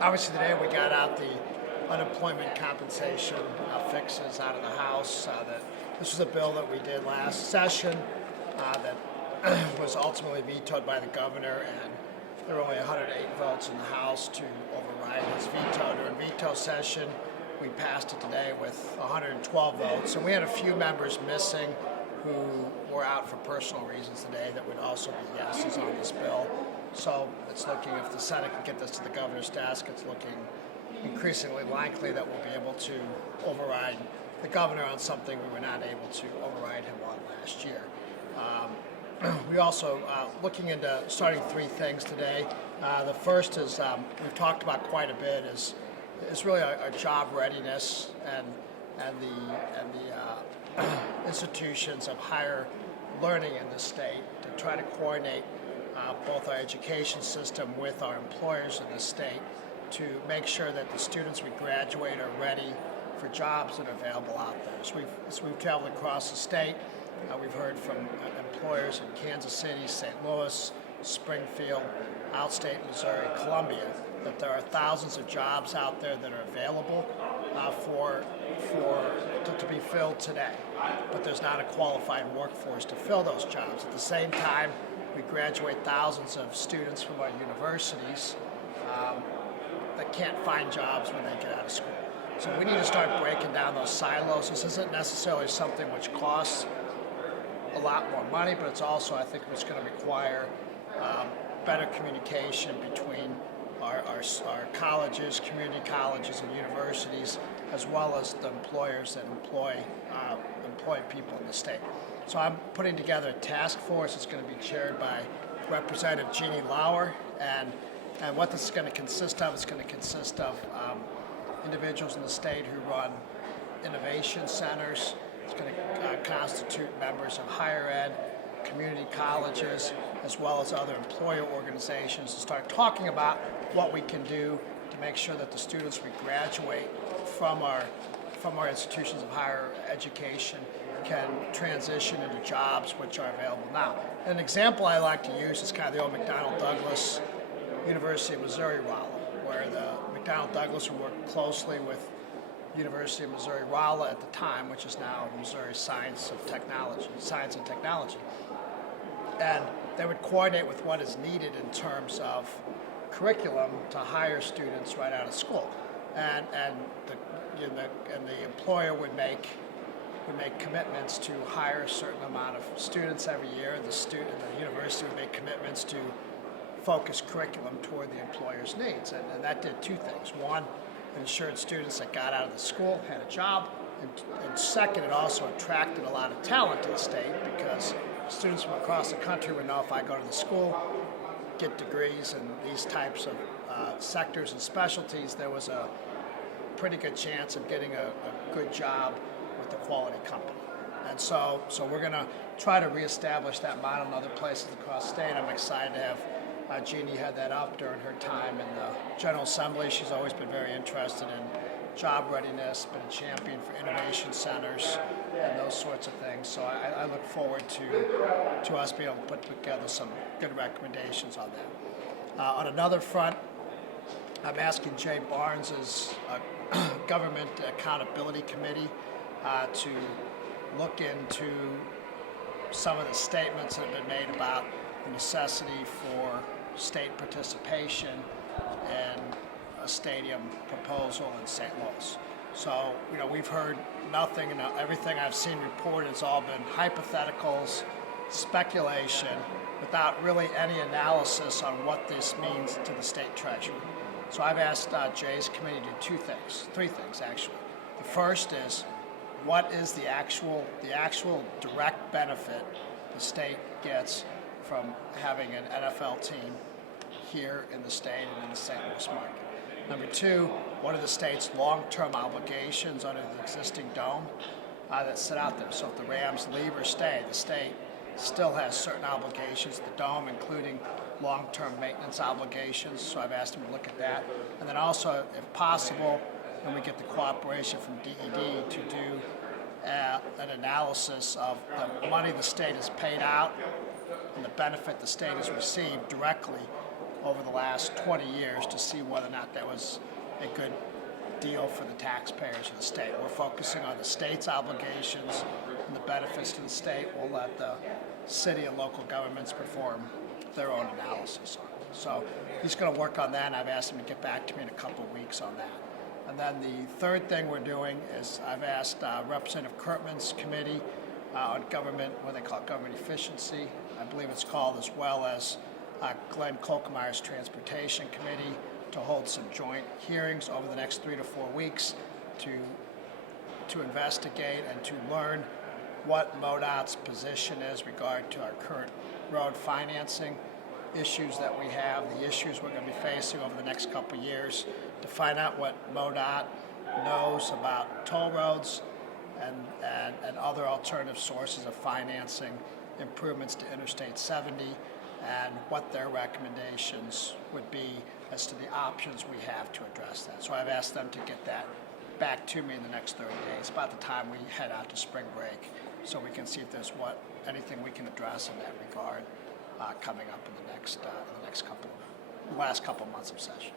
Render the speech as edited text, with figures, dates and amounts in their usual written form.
Obviously today we got out the unemployment compensation fixes out of the House. This was a bill that we did last session that was ultimately vetoed by the governor, and there were only 108 votes in the House to override his veto. During veto session, we passed it today with 112 votes, and we had a few members missing who were out for personal reasons today that would also be yeses on this bill. So it's looking, if the Senate can get this to the governor's desk, it's looking increasingly likely that we'll be able to override the governor on something we were not able to override him on last year. We also looking into starting three things today. The first is we've talked about quite a bit is really our job readiness and the institutions of higher learning in the state to try to coordinate both our education system with our employers in the state to make sure that the students we graduate are ready for jobs that are available out there. So we've traveled across the state. We've heard from employers in Kansas City, St. Louis, Springfield, outstate Missouri, Columbia, that there are thousands of jobs out there that are available to be filled today, but there's not a qualified workforce to fill those jobs. At the same time, we graduate thousands of students from our universities that can't find jobs when they get out of school. So we need to start breaking down those silos. This isn't necessarily something which costs a lot more money, but it's also, I think, what's going to require better communication between our colleges, community colleges, and universities, as well as the employers that employ people in the state. So I'm putting together a task force. It's going to be chaired by Representative Jeannie Lauer, and what this is going to consist of, it's going to consist of individuals in the state who run innovation centers. It's going to constitute members of higher ed, community colleges, as well as other employer organizations to start talking about what we can do to make sure that the students we graduate from our institutions of higher education can transition into jobs which are available now. An example I like to use is kind of the old McDonnell Douglas University of Missouri-Rolla, where the McDonnell Douglas worked closely with University of Missouri-Rolla at the time, which is now Missouri Science and Technology. And they would coordinate with what is needed in terms of curriculum to hire students right out of school. And the employer would make commitments to hire a certain amount of students every year. The university would make commitments to focus curriculum toward the employer's needs. And that did two things. One, it ensured students that got out of the school had a job. And second, it also attracted a lot of talent to the state because students from across the country would know if I go to the school, get degrees in these types of sectors and specialties, there was a pretty good chance of getting a good job with a quality company. And so we're going to try to reestablish that model in other places across the state. I'm excited to have Jeannie had that up during her time in the General Assembly. She's always been very interested in job readiness, been a champion for innovation centers and those sorts of things. So I look forward to us being able to put together some good recommendations on that. On another front, I'm asking Jay Barnes' Government Accountability Committee to look into some of the statements that have been made about the necessity for state participation in a stadium proposal in St. Louis. So, we've heard nothing, and everything I've seen reported has all been hypotheticals, speculation, without really any analysis on what this means to the state treasury. So I've asked Jay's committee to do three things actually. The first is, what is the actual direct benefit the state gets from having an NFL team here in the state and in the St. Louis market? Number two, what are the state's long-term obligations under the existing dome that sit out there? So if the Rams leave or stay, the state still has certain obligations to the dome, including long-term maintenance obligations. So I've asked them to look at that. And then also, if possible, when we get the cooperation from DED to do an analysis of the money the state has paid out and the benefit the state has received directly over the last 20 years to see whether or not that was a good deal for the taxpayers of the state. We're focusing on the state's obligations and the benefits to the state. We'll let the city and local governments perform their own analysis on it. So he's going to work on that, and I've asked him to get back to me in a couple of weeks on that. And then the third thing we're doing is I've asked Representative Kurtman's committee on government, what they call government efficiency, I believe it's called, as well as Glenn Kolkemeyer's Transportation Committee, to hold some joint hearings over the next 3 to 4 weeks to investigate and to learn what MoDOT's position is regard to our current road financing issues that we have, the issues we're going to be facing over the next couple of years, to find out what MoDOT knows about toll roads and other alternative sources of financing improvements to Interstate 70, and what their recommendations would be as to the options we have to address that. So I've asked them to get that back to me in the next 30 days, about the time we head out to spring break, so we can see if there's anything we can address in that regard coming up in the last couple of months of session.